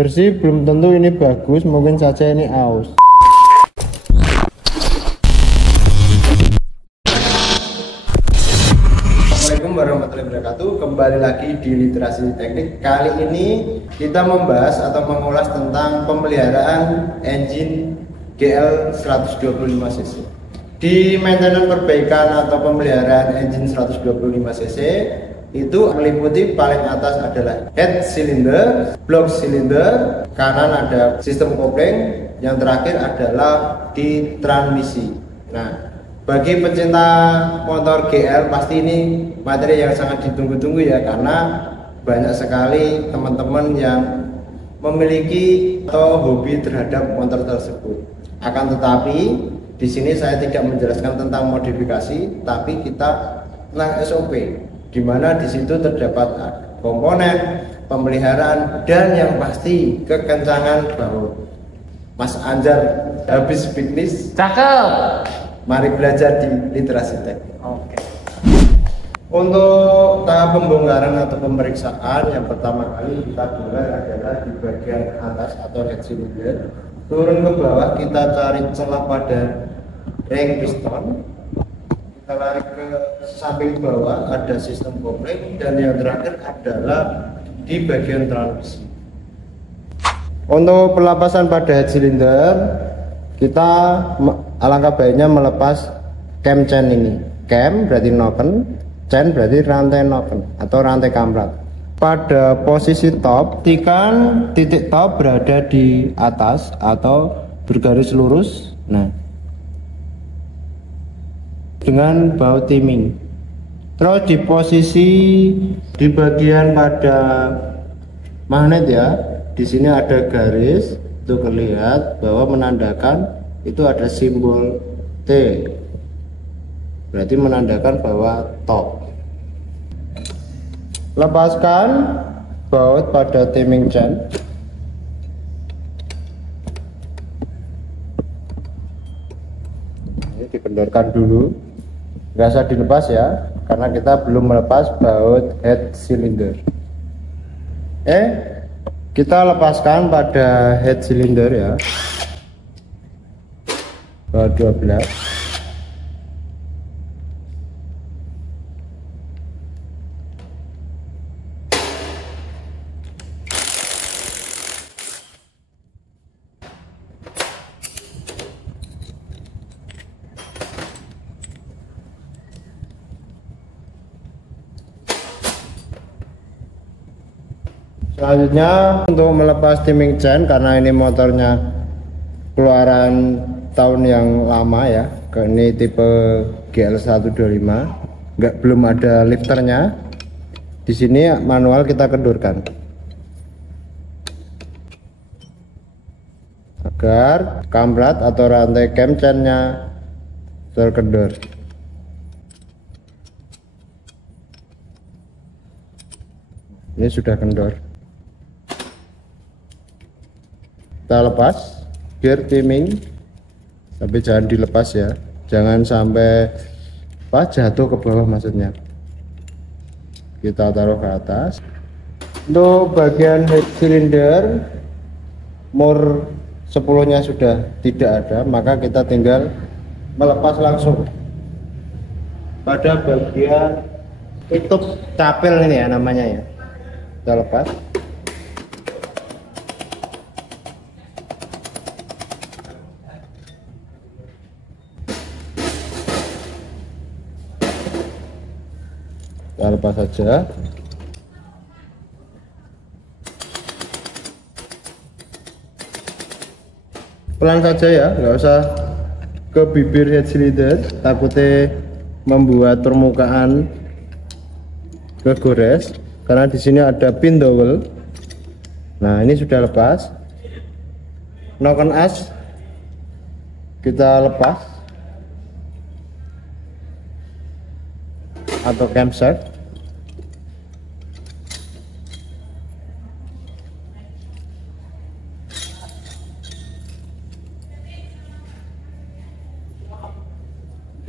Bersih belum tentu ini bagus, mungkin saja ini aus. Assalamualaikum warahmatullahi wabarakatuh. Kembali lagi di Literasi Teknik. Kali ini kita membahas atau mengulas tentang pemeliharaan engine GL 125cc. Di maintenance perbaikan atau pemeliharaan engine 125cc itu meliputi paling atas adalah head cylinder, block cylinder, kanan ada sistem kopling, yang terakhir adalah di transmisi. Nah, bagi pecinta motor GL pasti ini materi yang sangat ditunggu-tunggu ya, karena banyak sekali teman-teman yang memiliki atau hobi terhadap motor tersebut. Akan tetapi di sini saya tidak menjelaskan tentang modifikasi, tapi kita tentang SOP, di mana di situ terdapat komponen pemeliharaan dan yang pasti kekencangan baut. Mas Anjar habis fitness. Cakep. Mari belajar di Literasi Teknik. Oke. Untuk tahap pembongkaran atau pemeriksaan, yang pertama kali kita bongkar adalah di bagian atas atau head cylinder. Turun ke bawah, kita cari celah pada ring piston. Kita lari ke samping bawah, ada sistem kopling, dan yang terakhir adalah di bagian transmisi. Untuk pelepasan pada head cylinder, kita alangkah baiknya melepas cam chain ini. Cam berarti noken, chain berarti rantai noken atau rantai kamrat. Pada posisi top, tekan titik top berada di atas atau bergaris lurus. Nah, dengan baut timing. Terus di posisi di bagian pada magnet ya, di sini ada garis, itu terlihat bahwa menandakan itu ada simbol T, berarti menandakan bahwa top. Lepaskan baut pada timing chain. Ini dikendorkan dulu, nggak usah dilepas ya, karena kita belum melepas baut head cylinder. Kita lepaskan pada head cylinder ya, baut 12. Selanjutnya untuk melepas timing chain, karena ini motornya keluaran tahun yang lama ya, ini tipe GL125, belum ada lifternya. Di sini manual kita kendorkan agar kamrat atau rantai cam chainnya terkendor. Ini sudah kendor. Kita lepas biar timing, tapi jangan dilepas ya, jangan sampai jatuh ke bawah maksudnya. Kita taruh ke atas. Untuk bagian head cylinder, mur 10-nya sudah tidak ada, maka kita tinggal melepas langsung pada bagian tutup capil ini ya namanya ya. Kita lepas. Kita lepas saja. Pelan saja ya, nggak usah ke bibir head cylinder, takutnya membuat permukaan kegores, karena di sini ada pin dowel. Nah, ini sudah lepas. Noken as kita lepas, atau camshaft.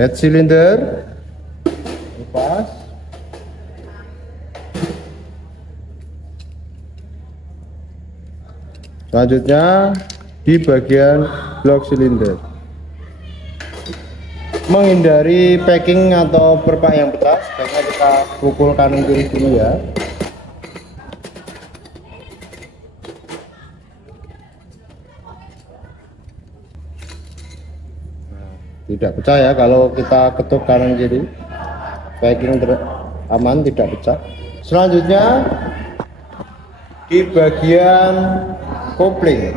Head cylinder lepas. Selanjutnya di bagian blok silinder, menghindari packing atau perpak yang pecah, sebaiknya kita pukul kanan kiri dulu ya. Tidak pecah ya kalau kita ketuk kanan kiri, packing aman, tidak pecah. Selanjutnya di bagian kopling,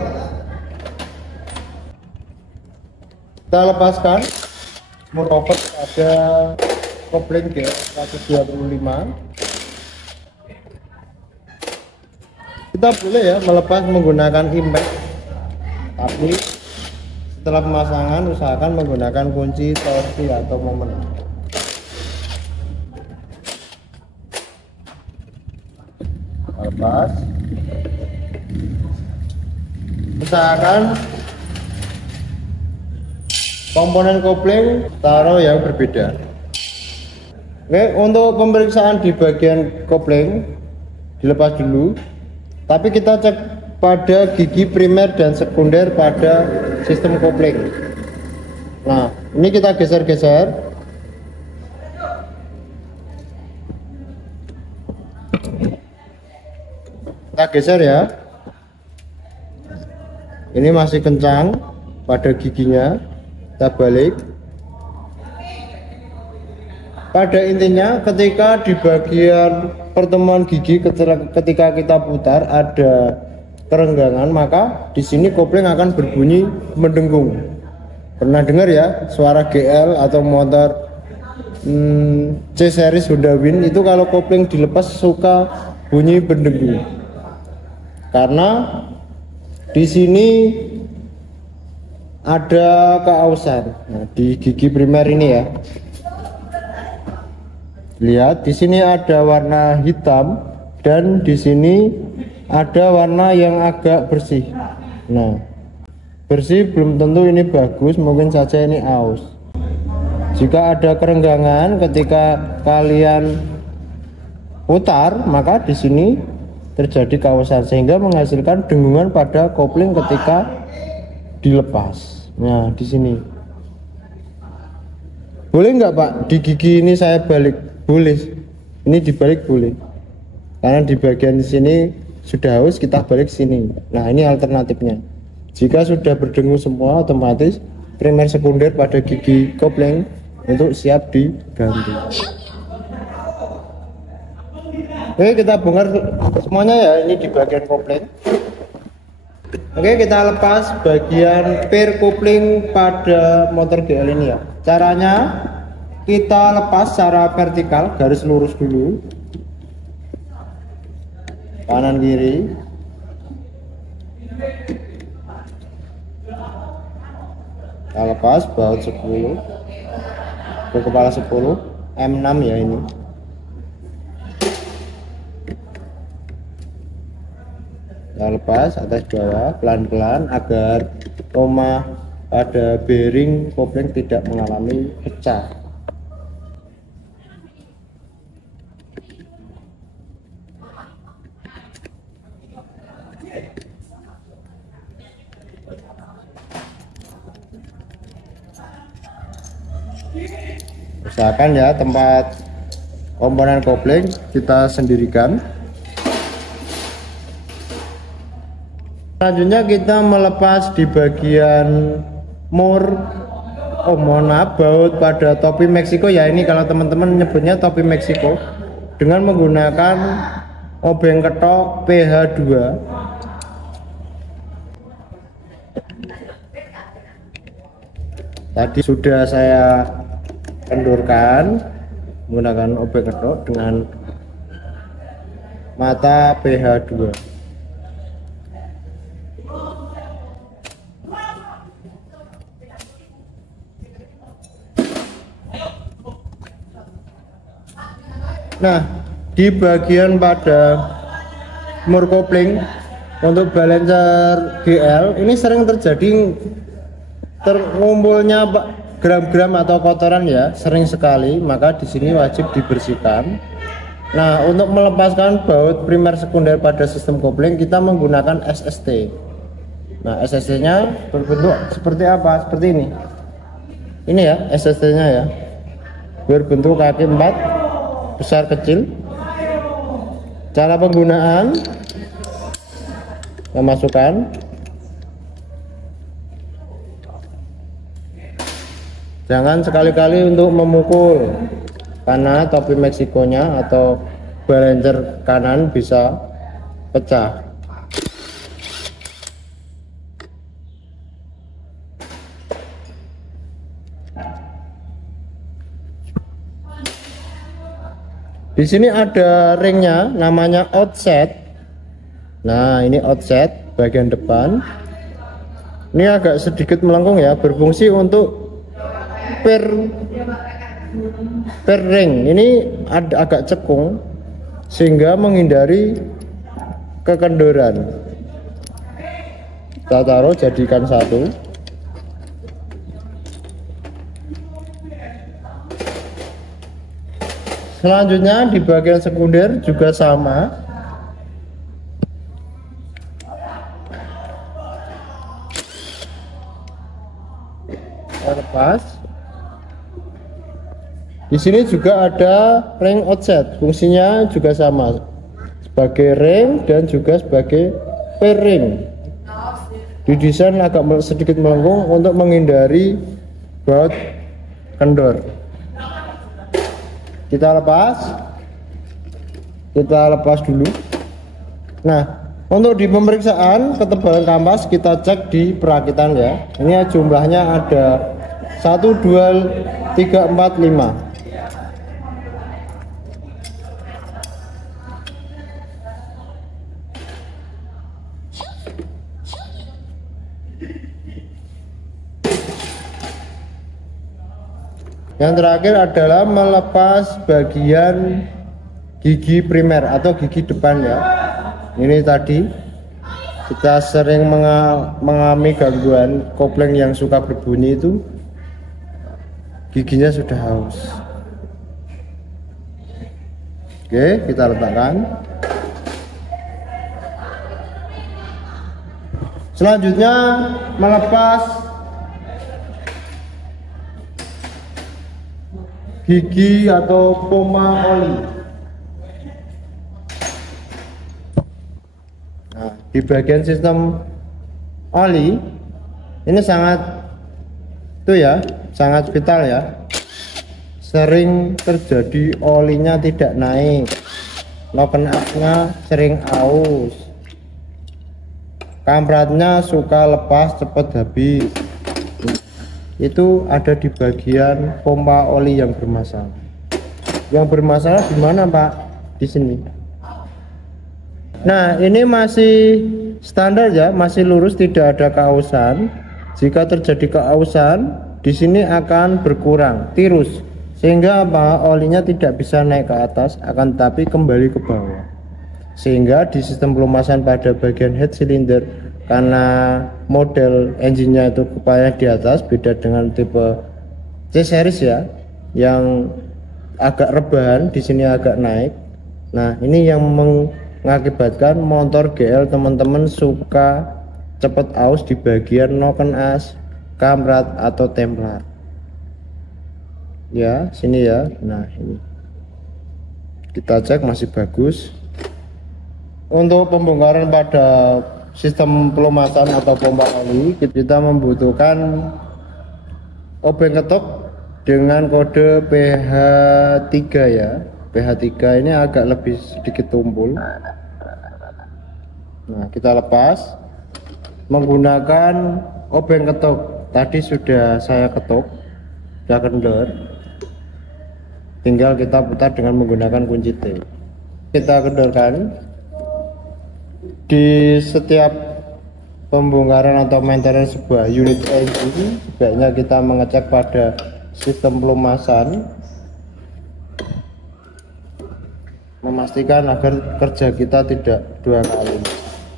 kita lepaskan murkoper pada kopling G125. Kita boleh ya melepas menggunakan impact, tapi setelah pemasangan usahakan menggunakan kunci torsi atau momen. Lepas, usahakan komponen kopling taruh yang berbeda. Oke, untuk pemeriksaan di bagian kopling dilepas dulu, tapi kita cek pada gigi primer dan sekunder pada sistem kopling. Nah, ini kita geser-geser. Kita geser ya. Ini masih kencang pada giginya. Kita balik. Pada intinya ketika di bagian pertemuan gigi ketika kita putar ada kerenggangan, maka di sini kopling akan berbunyi mendengung. Pernah dengar ya suara GL atau motor C series Honda Win itu kalau kopling dilepas suka bunyi mendengung. Karena di sini ada keausan. Nah, di gigi primer ini ya. Lihat di sini ada warna hitam dan di sini ada warna yang agak bersih. Nah, bersih belum tentu ini bagus, mungkin saja ini aus. Jika ada kerenggangan ketika kalian putar, maka di sini terjadi kausan sehingga menghasilkan dengungan pada kopling ketika dilepas. Nah, di sini. Boleh nggak Pak? Di gigi ini saya balik? Boleh. Ini dibalik boleh. Karena di bagian sini sudah haus, kita balik sini. Nah, ini alternatifnya. Jika sudah berdengung semua, otomatis primer sekunder pada gigi kopling untuk siap diganti. Oke, kita bongkar semuanya ya, ini di bagian kopling. Oke, kita lepas bagian per kopling pada motor GL ini ya. Caranya kita lepas secara vertikal, garis lurus dulu. Kanan kiri. Kita lepas baut 10 ke kepala 10 M6 ya ini. Kita lepas atas bawah pelan-pelan agar koma pada bearing kopling tidak mengalami pecah. Usahakan ya tempat komponen kopling kita sendirikan. Selanjutnya kita melepas di bagian mohon maaf, baut pada topi Meksiko ya, ini kalau teman-teman nyebutnya topi Meksiko, dengan menggunakan obeng ketok PH2. Tadi sudah saya kendurkan menggunakan obeng ketok dengan mata PH2. Nah, di bagian pada mur kopling untuk balancer GL ini sering terjadi terkumpulnya gram-gram atau kotoran ya, sering sekali, maka di sini wajib dibersihkan. Nah, untuk melepaskan baut primer sekunder pada sistem kopling kita menggunakan SST. Nah, SSD-nya berbentuk seperti apa? Seperti ini. Ini ya SSD-nya ya. Berbentuk kaki 4, besar kecil. Cara penggunaan: memasukkan, jangan sekali-kali untuk memukul karena topi Meksikonya atau balancer kanan bisa pecah. Di sini ada ringnya, namanya outset. Nah, ini outset bagian depan. Ini agak sedikit melengkung ya, berfungsi untuk per ring. Ini agak cekung sehingga menghindari kekendoran. Kita taruh, jadikan satu. Selanjutnya di bagian sekunder juga sama. Lepas. Di sini juga ada ring outset, fungsinya juga sama, sebagai ring dan juga sebagai per-ring. Didesain agak sedikit melengkung untuk menghindari baut kendor. Kita lepas dulu. Nah, untuk di pemeriksaan ketebalan kampas kita cek di perakitan ya. Ini jumlahnya ada 1, 2, 3, 4, 5. Yang terakhir adalah melepas bagian gigi primer atau gigi depan ya. Ini tadi kita sering mengalami gangguan kopling yang suka berbunyi itu, giginya sudah haus. Oke, kita letakkan. Selanjutnya melepas gigi atau poma oli. Nah, di bagian sistem oli ini sangat vital ya. Sering terjadi olinya tidak naik, loken up-nya sering aus, kampratnya suka lepas cepat habis. Itu ada di bagian pompa oli yang bermasalah. Yang bermasalah di mana, Pak? Di sini. Nah, ini masih standar ya, masih lurus, tidak ada keausan. Jika terjadi keausan, di sini akan berkurang, tirus, sehingga apa? Olinya tidak bisa naik ke atas, akan tetapi kembali ke bawah. Sehingga di sistem pelumasan pada bagian head cylinder, karena model engine-nya itu kepalanya di atas, beda dengan tipe C series ya, yang agak rebahan, di sini agak naik. Nah, ini yang mengakibatkan motor GL teman-teman suka cepat aus di bagian noken as, kamrat atau templar. Ya, sini ya. Nah, ini kita cek masih bagus. Untuk pembongkaran pada sistem pelumasan atau pompa oli, kita membutuhkan obeng ketok dengan kode PH3 ya. PH3 ini agak lebih sedikit tumpul. Nah, kita lepas menggunakan obeng ketok. Tadi sudah saya ketuk, sudah kendor. Tinggal kita putar dengan menggunakan kunci T. Kita kendorkan. Di setiap pembongkaran atau maintenance sebuah unit engine, sebaiknya kita mengecek pada sistem pelumasan, memastikan agar kerja kita tidak dua kali.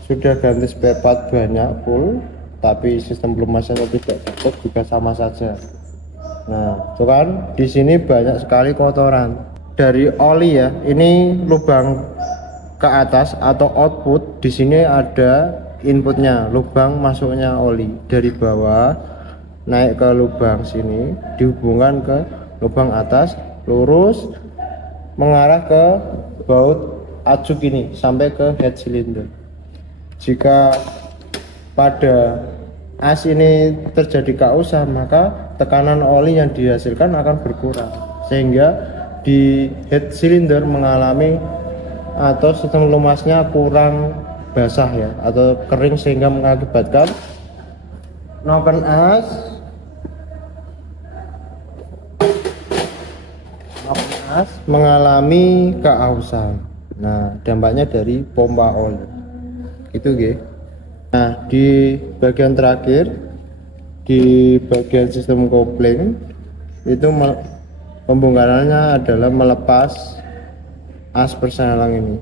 Sudah ganti spare part banyak full, tapi sistem pelumasannya tidak cukup, juga sama saja. Nah, itu kan di sini banyak sekali kotoran dari oli ya. Ini lubang ke atas atau output, di sini ada inputnya, lubang masuknya oli dari bawah naik ke lubang sini, dihubungkan ke lubang atas, lurus mengarah ke baut acuk ini sampai ke head cylinder. Jika pada as ini terjadi keausan, maka tekanan oli yang dihasilkan akan berkurang, sehingga di head cylinder mengalami atau sistem lumasnya kurang basah ya, atau kering, sehingga mengakibatkan noken as mengalami keausan. Nah, dampaknya dari pompa oli itu gitu. Nah, di bagian terakhir, di bagian sistem kopling itu pembongkarannya adalah melepas as persenelang ini.